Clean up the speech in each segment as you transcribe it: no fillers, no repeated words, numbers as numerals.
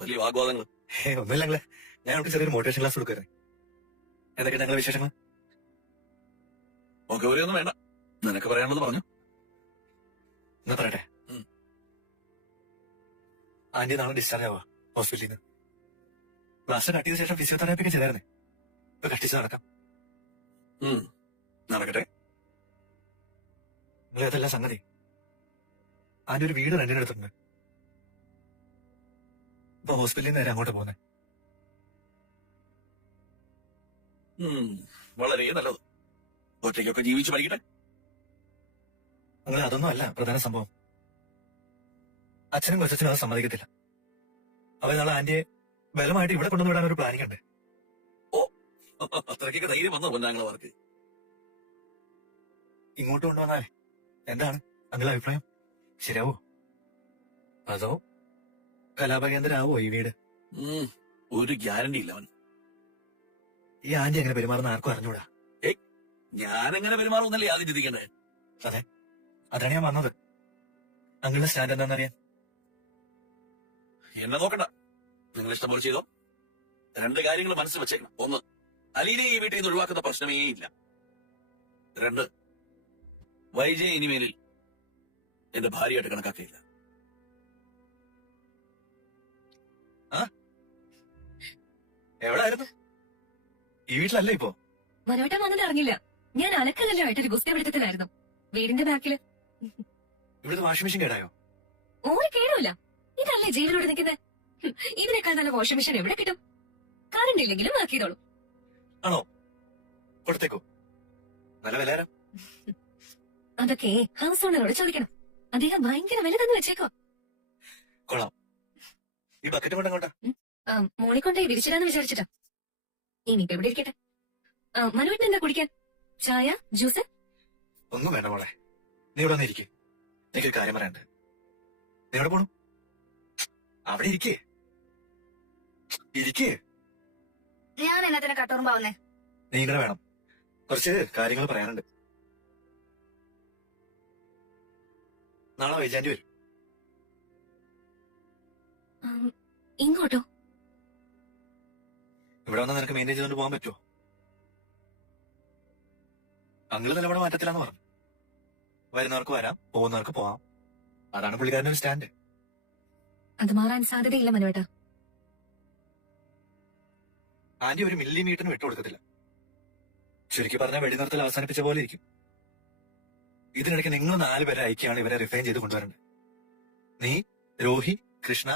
വലിയ വാഗ്വാദങ്ങൾ? ഒന്നുമില്ല ഞങ്ങള്, ഞാൻ അവർക്ക് ചെറിയൊരു മോട്ടിവേഷൻ ക്ലാസ് കൊടുക്കുമായിരുന്നു. എന്തൊക്കെ ഞങ്ങളെ വിശേഷങ്ങൾ? ഒക്കെ ഒന്നും വേണ്ട, നിനക്ക് പറയാനുള്ളത് പറഞ്ഞു. എന്നാ പറയട്ടെ. ആന്റി നാളെ ഡിസ്ചാർജ് ആവാ ഹോസ്പിറ്റലിൽ നിന്ന്. പ്ലാസ്റ്റർ കട്ട് ചെയ്ത ശേഷം ഫിസിയോതെറാപ്പി ഒക്കെ ചെയ്തായിരുന്നേ. ഇപ്പൊ കട്ടിച്ച് നടക്കാം. നടക്കട്ടെ. നിങ്ങൾ അതല്ല സംഗതി, ആന്റി ഒരു വീട് റെന്റിന് എടുത്തിട്ടുണ്ട്. ഇപ്പൊ ഹോസ്പിറ്റലിൽ നിന്ന് നേരെ അങ്ങോട്ട് പോകുന്നേ. വളരെ നല്ലത്. ഒറ്റയ്ക്കൊക്കെ ജീവിച്ചു പഠിക്കട്ടെ. അങ്ങനെ അതൊന്നും അല്ല പ്രധാന സംഭവം. അച്ഛനും കൊച്ചനും അത് സമ്മതിക്കത്തില്ല. അവർ നാളെ ആന്റിയെ ബലമായിട്ട് ഇവിടെ കൊണ്ടുവന്ന് വിടാൻ ഒരു പ്ലാനിങ് ഉണ്ട്. ഓ, അത്രയ്ക്കൊക്കെ ധൈര്യം വന്നോ പൊന്നാങ്ങളവർക്ക്? ഇങ്ങോട്ട് കൊണ്ടുവന്നാലേ എന്താണ് അതിന്റെ അഭിപ്രായം? ശരിയാവോ? അതോ കലാപകേന്ദ്രമാവോ ഈ വീട്? ഒരു ഗ്യാരണ്ടി ഇല്ല അവൻ. ഈ ആന്റി എങ്ങനെ പെരുമാറുന്ന ആർക്കും അറിഞ്ഞൂടാ. ഞാനെങ്ങനെ പെരുമാറുന്നല്ലേ ആദ്യം ചിന്തിക്കണ്ടേ? അതെ, അതാണ് ഞാൻ വന്നത്. അങ്ങളുടെ സ്റ്റാൻഡ് എന്താണെന്നറിയാൻ. എന്നെ നോക്കണ്ട, നിങ്ങൾ ഇഷ്ടം പോലെ ചെയ്തോ. രണ്ട് കാര്യങ്ങൾ മനസ്സിൽ വെച്ചേക്കണം. ഒന്ന്, അലീനെ ഈ വീട്ടിൽ നിന്ന് ഒഴിവാക്കുന്ന പ്രശ്നമേ ഇല്ല. രണ്ട്, വൈജയെ ഇനിമേലിൽ എന്റെ ഭാര്യയായിട്ട് കണക്കാക്കിയില്ല. എവിടായിരുന്നു? ഈ വീട്ടിലല്ലേ ഇപ്പോ? മനോട്ടം വന്നത് അറിഞ്ഞില്ല. ഞാൻ അലക്കല്ലമായിട്ടൊരു ഗുസ്തി പിടുത്തത്തിലായിരുന്നു വീടിന്റെ ബാക്കില്. ഇവിടുത്തെ വാഷിംഗ് മെഷീൻ കേടായോ? ഒരു കേടുമില്ല. ഇതല്ലേ ജയിലിലൂടെ നിൽക്കുന്നത്. ഇതിനേക്കാൾ നല്ല വാഷിംഗ് മെഷീൻ എവിടെ കിട്ടും? കറണ്ട് ഇല്ലെങ്കിലും ആക്കിയതോളൂ. ആണോ? കൊടുത്തേക്കോ, നല്ല വില. അതൊക്കെ ഹൗസ് ഓണറോട് ചോദിക്കണം. അദ്ദേഹം ഭയങ്കര വില തന്നെ വെച്ചേക്കോ. കൊള്ളാം. ഈ ബക്കറ്റ് കൊണ്ടങ്ങോട്ടാ? മോളിക്കൊണ്ടേ വിരിച്ചിടാന്ന് വിചാരിച്ചിട്ടാ. ഇനിയിപ്പോ എവിടെ ഇരിക്കട്ടെ. മനുവിന് എന്താ കുടിക്കാൻ? ചായ, ജ്യൂസ്? ഒന്നും വേണ്ട മോളെ, നീ ഇവിടെ വന്നിരിക്കേ. എനിക്കൊരു കാര്യം പറയാനുണ്ട്. നീ എവിടെ പോണു? അവിടെ ഇരിക്കേ. ഞാൻ എന്നതിനെ കട്ടോറുമ്പാവുന്നേ? നീ ഇങ്ങനെ വേണം, കുറച്ച് കാര്യങ്ങൾ പറയാനുണ്ട്. നാളെ വൈജാന്റി വരും. ഇങ്ങോട്ടോ? ഇവിടെ വന്നാൽ നിനക്ക് മെയിൻറ്റെയിൻ ചെയ്തുകൊണ്ട് പോകാൻ പറ്റുമോ? അങ്കിള് നിലപാട് മാറ്റത്തിലാന്ന് പറഞ്ഞു. വരുന്നവർക്ക് വരാം, പോകുന്നവർക്ക് പോവാം. അതാണ് പുള്ളിക്കാരൻ്റെ ഒരു സ്റ്റാൻഡ്. അത് മാറാൻ സാധ്യതയില്ല മനുവേട്ട. ആന്റി ഒരു മില്ലിമീറ്ററിന് വിട്ടുകൊടുക്കത്തില്ല. ചുരുക്കി പറഞ്ഞാൽ വെടിനിർത്തൽ അവസാനിപ്പിച്ച പോലെ ഇരിക്കും. ഇതിനിടയ്ക്ക് നിങ്ങൾ 4 പേരെ അയക്കുകയാണ് ഇവരെ റിഫൈൻ ചെയ്ത് കൊണ്ടുവരേണ്ടത്. നീ, രോഹി, കൃഷ്ണ,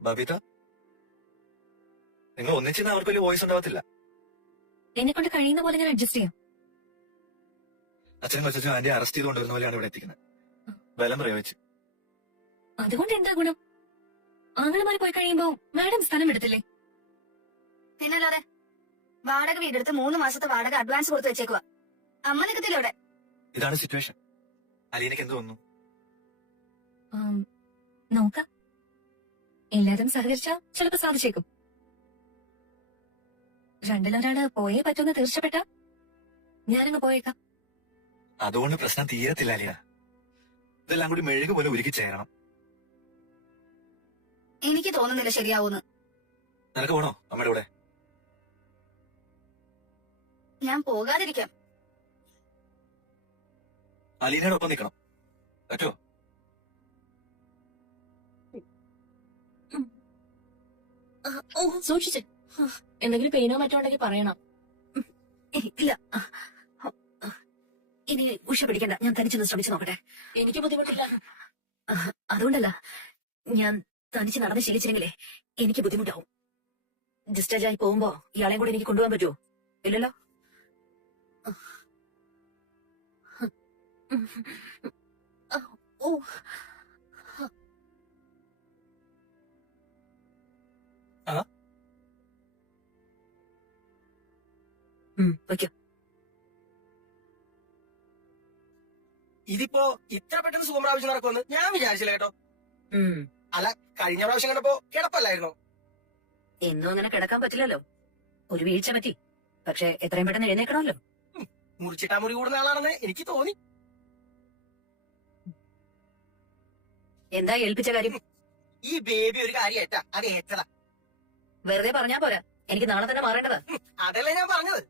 ബബിത, നിങ്ങൾ ഒന്നിച്ചിരുന്ന അവർക്ക് വലിയ വോയിസ് ഉണ്ടാവത്തില്ല. എന്നെ കൊണ്ട് കഴിയുന്ന പോലെ ഞാൻ അഡ്ജസ്റ്റ് ചെയ്യാം. അച്ഛനും കൊച്ചും ആന്റി അറസ്റ്റ് ചെയ്ത് കൊണ്ടുവരുന്ന പോലെയാണ് ഇവിടെ എത്തിക്കുന്നത്, ബലം പ്രയോഗിച്ച്. അതുകൊണ്ട് എന്താ ഗുണം? ആങ്ങളുമായി പോയി കഴിയുമ്പോ മാഡം സ്ഥലം എടുത്തില്ലേ? പിന്നല്ലാതെ. വാടക വീടെടുത്ത് 3 മാസത്തെ വാടക അഡ്വാൻസ് കൊടുത്ത് വെച്ചേക്കുക. അമ്മ നിൽക്കത്തില്ല ഇവിടെ. ഇതാണ് സിറ്റുവേഷൻ. അലീനക്ക് എന്ത് തോന്നുന്നു? നോക്കാം. എല്ലാരും സഹകരിച്ചാ ചിലപ്പോ സാധിച്ചേക്കും. രണ്ടിലൊരാള് പോയേ പറ്റുമെന്ന് തീർച്ചപ്പെട്ട ഞാനങ്ങ് പോയേക്കാം. അതുകൊണ്ട് പ്രശ്നം തീരത്തില്ല അലീന. ഇതെല്ലാം കൂടി മെഴുകു പോലെ ഉരുക്കി ചേരണം. എനിക്ക് തോന്നുന്നില്ല ശരിയാവൂന്ന്. നിനക്ക് പോണോ അമ്മയുടെ കൂടെ? ഞാൻ പോകാതിരിക്കാം. അലീനയുടെ ഒപ്പം നിൽക്കണം, പറ്റുമോ? സൂക്ഷിച്ച്. എന്തെങ്കിലും പെയിനോ മറ്റോ ഉണ്ടെങ്കിൽ പറയണം. ഇല്ല, ഇനി ഉഷ പിടിക്കണ്ട. ഞാൻ തനിച്ചൊന്ന് ശ്രമിച്ചു നോക്കട്ടെ. എനിക്ക് ബുദ്ധിമുട്ടില്ല. അതുകൊണ്ടല്ല, ഞാൻ തനിച്ച് നടന്ന് ശീലിച്ചില്ലെങ്കിലേ എനിക്ക് ബുദ്ധിമുട്ടാവും. ഡിസ്ചാർജ് ആയി പോകുമ്പോ ഇയാളെയും കൂടെ എനിക്ക് കൊണ്ടുപോകാൻ പറ്റുമോ? ഇല്ലല്ലോ. ഓ, വയ്ക്കോ. ഇതിപ്പോ ഇത്ര പെട്ടെന്ന് സുഖം പ്രാവശ്യം നടക്കുമെന്ന് ഞാൻ വിചാരിച്ചില്ല കേട്ടോ. അല്ല, കഴിഞ്ഞ പ്രാവശ്യം കണ്ടപ്പോ കിടപ്പല്ലായിരുന്നോ? എന്നും അങ്ങനെ കിടക്കാൻ പറ്റില്ലല്ലോ. ഒരു വീഴ്ച പറ്റി. പക്ഷെ എത്രയും പെട്ടെന്ന് എഴുന്നേക്കണമല്ലോ. മുറിച്ചിട്ടാ മുറി കൂടുന്ന ആളാണെന്ന് എനിക്ക് തോന്നി. എന്താ ഏൽപ്പിച്ച കാര്യം? ഈ ബേബി ഒരു കാര്യമായിട്ടാ അത് ഏറ്റതാ. വെറുതെ പറഞ്ഞാ പോരാ, എനിക്ക് നാളെ തന്നെ മാറേണ്ടതാ. അതല്ലേ ഞാൻ പറഞ്ഞത്.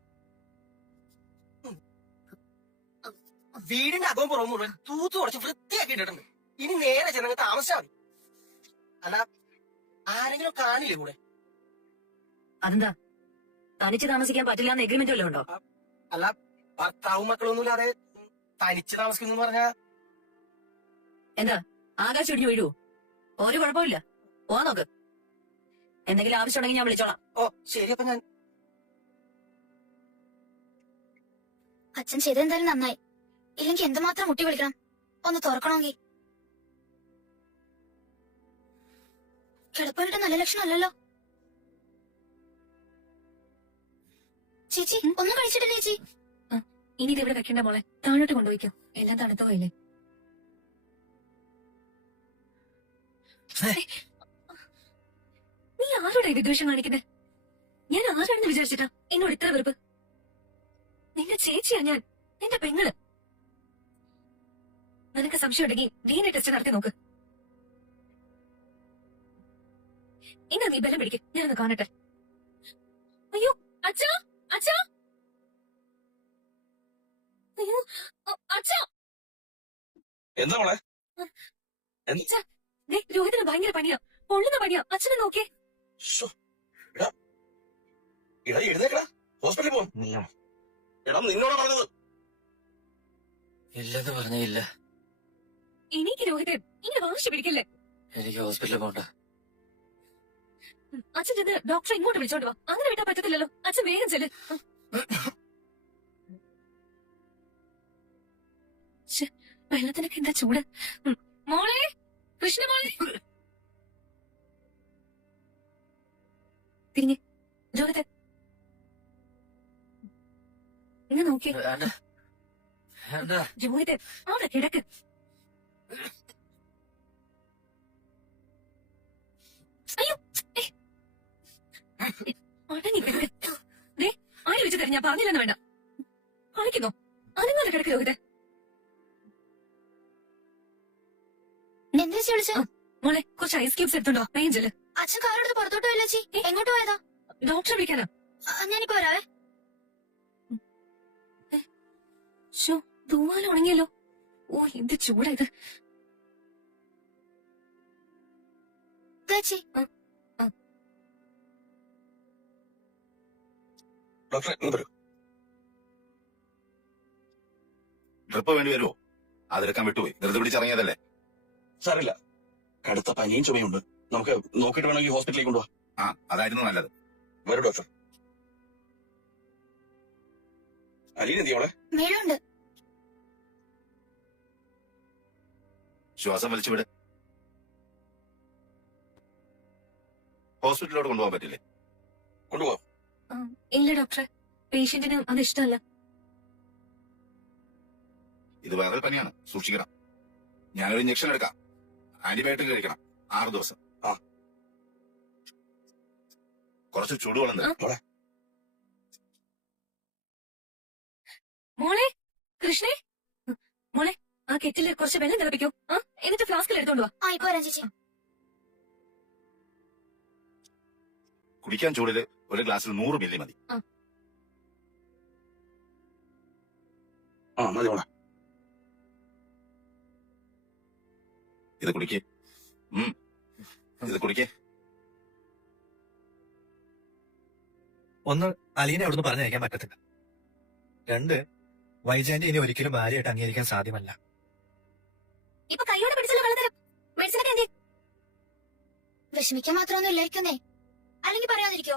വീടിന്റെ അകവും പുറവും മുഴുവൻ തൂത്തു കുറച്ച് വൃത്തിയാക്കി ഇട്ടിട്ടുണ്ട്. ഇനി നേരെ ചെന്നങ്ങ് താമസിച്ചാ മതി. അല്ല, ആരെങ്കിലും കാണില്ലേ കൂടെ? അതെന്താ, തനിച്ച് താമസിക്കാൻ പറ്റില്ല എന്ന് എഗ്രിമെന്റ് വല്ലതും ഉണ്ടോ? അല്ല, ഭർത്താവും മക്കളൊന്നുമില്ലാതെ തനിച്ച് താമസിക്കുന്നു പറഞ്ഞാ എന്താ ആകാശം ഇടിഞ്ഞു വീഴുവോ? ഒരു കുഴപ്പമില്ല, പോവാൻ നോക്ക്. എന്തെങ്കിലും ആവശ്യമുണ്ടെങ്കിൽ ഞാൻ വിളിച്ചോളാം. ഓ ശരി. അപ്പൊ ഞാൻ അച്ഛൻ ചെയ്തെന്തായാലും നന്നായി. ഇല്ലെങ്കിൽ എന്തുമാത്രം മുട്ടി വിളിക്കണം ഒന്ന് തുറക്കണമെങ്കിൽ. കിടപ്പായിട്ട് നല്ല ലക്ഷണമല്ലല്ലോ. ചേച്ചി ഒന്നും കഴിച്ചിട്ടില്ല ചേച്ചി. ഇനി ഇത് ഇവിടെ വെക്കണ്ട മോളെ, താഴോട്ട് കൊണ്ടുപോയിക്കോ, എല്ലാം തണുത്തു പോയില്ലേ. നീ ആരോടാ ഈ വിദ്വേഷം കാണിക്കുന്നത്? ഞാൻ ആരാണെന്ന് വിചാരിച്ചിട്ടാ എന്നോട് ഇത്ര വെറുപ്പ്? നിന്റെ ചേച്ചിയാ ഞാൻ, നിന്റെ പെങ്ങള്. നിനക്ക് സംശയം ഉണ്ടെങ്കിൽ DNA ടെസ്റ്റ് നടത്തി നോക്ക്. എന്നാ നീ ബലം പിടിക്ക്, ഞാനൊന്ന് കാണട്ടെ. അയ്യോ അച്ഛാ, അച്ഛാ, അയ്യോ അച്ഛാ. എന്താ മോളെ? രോഹിതിന് ഭയങ്കര പനിയാ, പൊള്ളുന്ന പനിയാ. അച്ഛനെ നോക്കിയേ. ശ്ശോ. എടാ എഴുന്നേക്കടാ, ഹോസ്പിറ്റലിൽ പോകും. എടാ നിന്നോടാ പറഞ്ഞത്. ഇല്ലെന്ന് പറഞ്ഞില്ല. എനിക്ക് രോഹിത് ഇങ്ങനെ വാശി പിടിക്കല്ലേ. എനിക്ക് ഹോസ്പിറ്റലിൽ പോണ്ട. അച്ഛൻ ചെന്ന് ഡോക്ടറെ ഇങ്ങോട്ട് വിളിച്ചോണ്ട് വാ. അങ്ങനെ വിട്ടാ പറ്റത്തില്ലല്ലോ. അച്ഛൻ വേഗം ചെല്ല്. ശ്ശെ, വെള്ളത്തിനൊക്കെ എന്താ ചൂട്. മോളെ, കൃഷ്ണ മോളെ, തിരിഞ്ഞ്. രോഹിത് ഇങ്ങ് നോക്കി. വേണ്ട വേണ്ട. രോഹിത് അവിടെ കിടക്ക്. അയ്യോ അടങ്ങി കിടക്ക്. ദേ ആര് വെച്ച് തരാം, ഞാൻ പറഞ്ഞില്ലെന്ന് വേണ്ട. കളിക്കുന്നോ? അതുപോലെ കിടക്ക് രോഹിത്. എന്താ ചേച്ചി വിളിച്ച? മോളെ കുറച്ച് ഐസ് ക്യൂബ്സ് എടുത്തുണ്ടോ? വേഗം ചെല്ല്. അച്ഛൻ കാറെടുത്ത് പുറത്തോട്ട് പോയില്ല ചേച്ചി. എങ്ങോട്ട് പോയതാ? ഡോക്ടറെ വിളിക്കാനാ. ഞാനിപ്പോ വരാവേ. ഷോ തൂവാല ഉണങ്ങിയല്ലോ. ഓ എന്ത് ചൂടാ ഇത്. ചേച്ചി ഡോക്ടറെ ഇന്ന് വരൂ. ട്രിപ്പ് വേണ്ടി വരുമോ? അതെടുക്കാൻ വിട്ടുപോയി, ധൃതി പിടിച്ചിറങ്ങിയതല്ലേ. സാറില്ല, കടുത്ത പനിയും ചുമയുണ്ട്. നമുക്ക് നോക്കിയിട്ട് വേണമെങ്കിൽ ഹോസ്പിറ്റലിലേക്ക് കൊണ്ടുപോവാ. ആ, അതായിരുന്നു നല്ലത്. വരൂ ഡോക്ടർ. അലീന എന്തി അവളെ? മേളുണ്ട്. ശ്വാസം വലിച്ചുവിട്. ഹോസ്പിറ്റലിലോട്ട് കൊണ്ടുപോകാൻ പറ്റില്ലേ? കൊണ്ടുപോവാം. ഇല്ല ഡോക്ടറെ, പേഷ്യന്റിന് അത് ഇഷ്ടമല്ല. ഇത് വൈറൽ പനിയാണ്, സൂക്ഷിക്കണം. ഞാനൊരു ഇഞ്ചക്ഷൻ എടുക്കാം. ആന്റിബയോട്ടിക് കഴിക്കണം 6 ദിവസം. ആ. കുറച്ച് ചൂടുവെള്ളം തരാം. മോളെ, കൃഷ്ണേ, മോളെ ആ കെറ്റില് കുറച്ച് വെള്ളം തിളപ്പിക്കൂ. എന്നിട്ട് ഫ്ലാസ്കിൽ എടുത്തോണ്ട് വാ. ആ ഇപ്പൊ വരാം ചേച്ചി. കുടിക്കാൻ ചൂടില് ഒരു ഗ്ലാസ്സിൽ 100 മില്ലി മതി. ആ മതി മോളെ. ഇത് കുടിക്കേ. ഇത് കുടിക്കേ. ഒന്ന്, അലീനെ അവിടുന്ന് പറഞ്ഞയക്കാൻ പറ്റത്തില്ല. 2, വൈജയന്തി ഇനി ഒരിക്കലും ഭാര്യയായിട്ട് അംഗീകരിക്കാൻ സാധ്യമല്ല. ഇപ്പൊ കൈയോടെ പിടിച്ചല്ലോ വെള്ളം തരാം. മെഡിസിനൊക്കെ എന്തി? വിഷമിക്കാൻ മാത്രമൊന്നും ഇല്ലായിരിക്കുന്നേ. അല്ലെങ്കിൽ പറയാതിരിക്കോ?